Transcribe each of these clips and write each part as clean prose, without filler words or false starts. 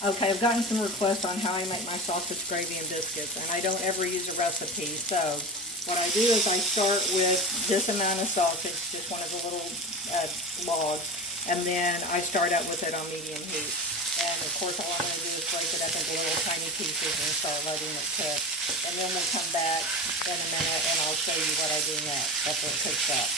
Okay, I've gotten some requests on how I make my sausage gravy and biscuits, and I don't ever use a recipe. So what I do is I start with this amount of sausage, just one of the little logs, and then I start out with it on medium heat. And of course, all I'm going to do is break it up into little tiny pieces and start letting it cook. And then we'll come back in a minute and I'll show you what I do next after it cooks up.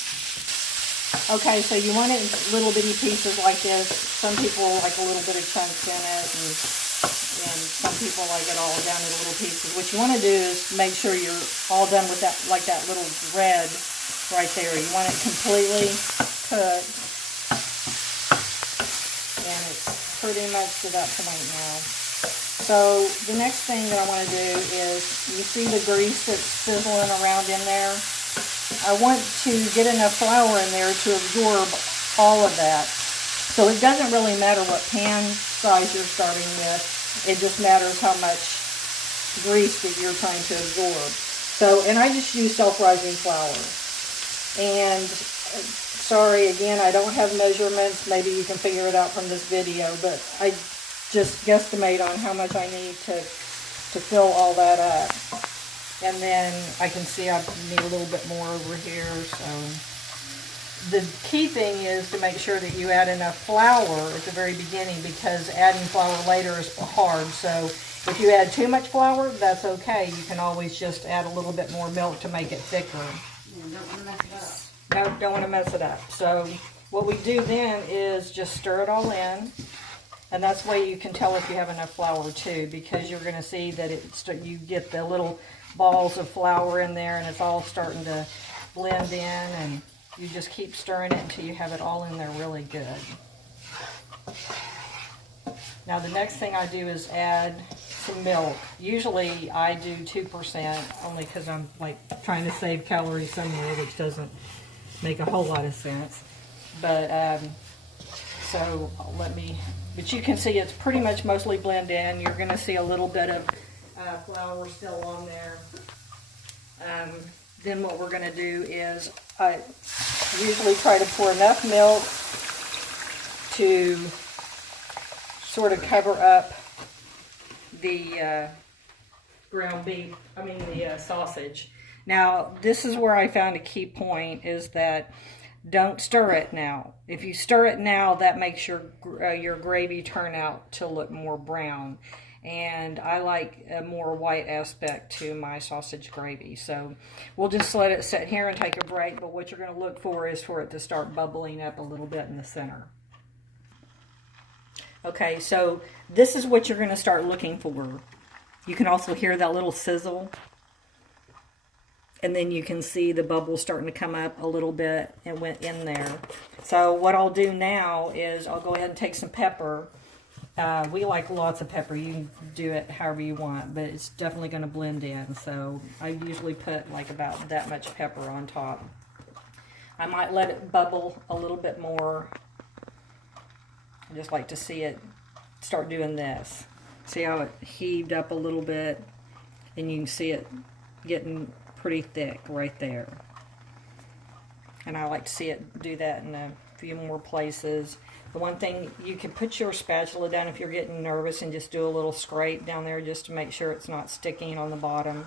Okay, so you want it in little bitty pieces like this. Some people like a little bit of chunks in it, and some people like it all down in little pieces. What you want to do is make sure you're all done with that, like that little red right there. You want it completely cooked, and it's pretty much to that point now. So the next thing that I want to do is, you see the grease that's sizzling around in there? I want to get enough flour in there to absorb all of that. So it doesn't really matter what pan size you're starting with. It just matters how much grease that you're trying to absorb. So, and I just use self-rising flour. And sorry, again, I don't have measurements. Maybe you can figure it out from this video, but I just guesstimate on how much I need to fill all that up. And then I can see I need a little bit more over here. So the key thing is to make sure that you add enough flour at the very beginning, because adding flour later is hard. So if you add too much flour, that's okay. You can always just add a little bit more milk to make it thicker. Yeah, don't want to mess it up. No, don't want to mess it up. So what we do then is just stir it all in. And that's the way you can tell if you have enough flour too, because you're going to see that you get the little balls of flour in there and it's all starting to blend in, and you just keep stirring it until you have it all in there really good. Now the next thing I do is add some milk. Usually I do 2%, only because I'm like trying to save calories somewhere, which doesn't make a whole lot of sense. But so but you can see it's pretty much mostly blend in. You're going to see a little bit of flour still on there. Then what we're going to do is I usually try to pour enough milk to sort of cover up the ground beef, the sausage. Now this is where I found a key point, is that don't stir it now. If you stir it now, that makes your gravy turn out to look more brown. And I like a more white aspect to my sausage gravy. So we'll just let it sit here and take a break. But what you're going to look for is for it to start bubbling up a little bit in the center. Okay, so this is what you're going to start looking for. You can also hear that little sizzle. And then you can see the bubbles starting to come up a little bit and went in there. So what I'll do now is I'll go ahead and take some pepper. We like lots of pepper. You can do it however you want, but it's definitely going to blend in. So I usually put like about that much pepper on top. I might let it bubble a little bit more. I just like to see it start doing this. See how it heaved up a little bit, and you can see it getting pretty thick right there. And I like to see it do that in a few more places. The one thing, you can put your spatula down if you're getting nervous and just do a little scrape down there just to make sure it's not sticking on the bottom.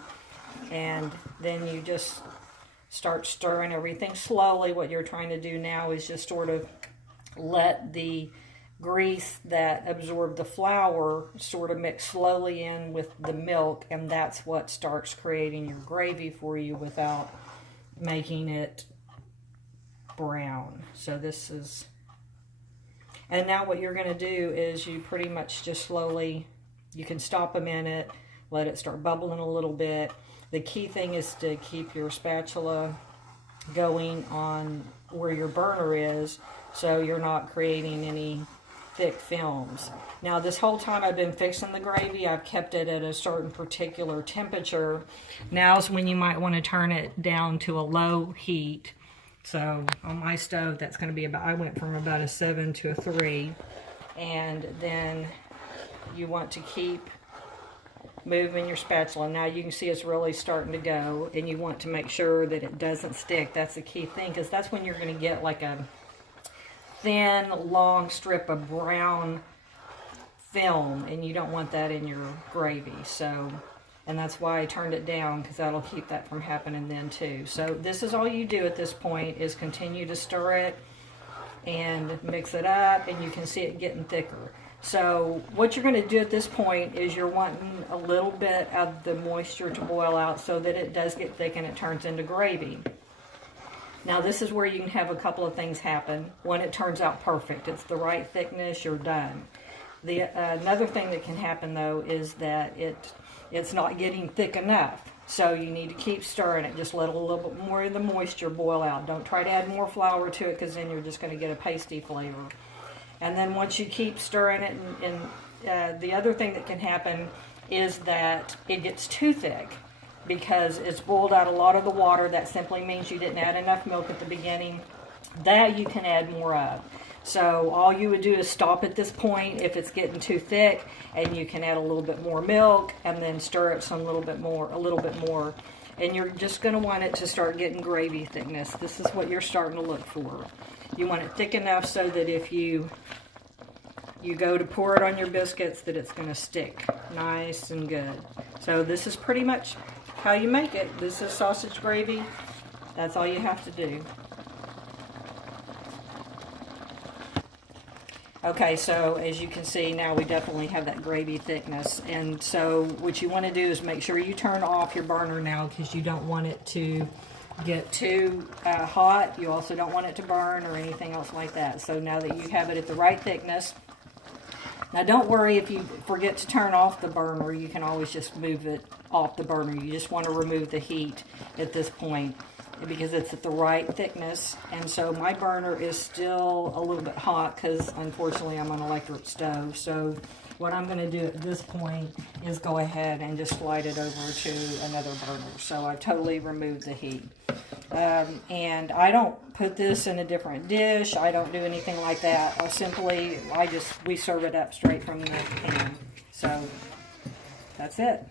And then you just start stirring everything slowly. What you're trying to do now is just sort of let the grease that absorbed the flour sort of mix slowly in with the milk, and that's what starts creating your gravy for you without making it brown. So this is, and now what you're going to do is you pretty much just slowly, you can stop a minute, let it start bubbling a little bit. The key thing is to keep your spatula going on where your burner is, so you're not creating any thick films. Now this whole time I've been fixing the gravy, I've kept it at a certain particular temperature. Now's when you might want to turn it down to a low heat. So on my stove, that's going to be about, I went from about a 7 to a 3. And then you want to keep moving your spatula. Now you can see it's really starting to go, and you want to make sure that it doesn't stick. That's the key thing, because that's when you're going to get like a thin, long strip of brown film, and you don't want that in your gravy. So, and that's why I turned it down, because that'll keep that from happening then too. So this is all you do at this point, is continue to stir it and mix it up, and you can see it getting thicker. So what you're going to do at this point is you're wanting a little bit of the moisture to boil out so that it does get thick and it turns into gravy. Now this is where you can have a couple of things happen. One, it turns out perfect. It's the right thickness, you're done. Another thing that can happen though is that it's not getting thick enough. So you need to keep stirring it. Just let a little bit more of the moisture boil out. Don't try to add more flour to it, because then you're just going to get a pasty flavor. And then once you keep stirring it, and the other thing that can happen is that it gets too thick because it's boiled out a lot of the water. That simply means you didn't add enough milk at the beginning. That you can add more of. So all you would do is stop at this point if it's getting too thick, and you can add a little bit more milk and then stir it a little bit more. And you're just going to want it to start getting gravy thickness. This is what you're starting to look for. You want it thick enough so that if you go to pour it on your biscuits, that it's going to stick nice and good. So this is pretty much how you make it. This is sausage gravy. That's all you have to do. Okay, so as you can see now, we definitely have that gravy thickness. And so what you want to do is make sure you turn off your burner now, because you don't want it to get too hot. You also don't want it to burn or anything else like that. So now that you have it at the right thickness, now don't worry if you forget to turn off the burner. You can always just move it off the burner. You just want to remove the heat at this point, because it's at the right thickness. And so my burner is still a little bit hot, because unfortunately I'm on an electric stove. So what I'm going to do at this point is go ahead and just slide it over to another burner. So I've totally removed the heat. And I don't put this in a different dish. I don't do anything like that. We serve it up straight from the pan. So that's it.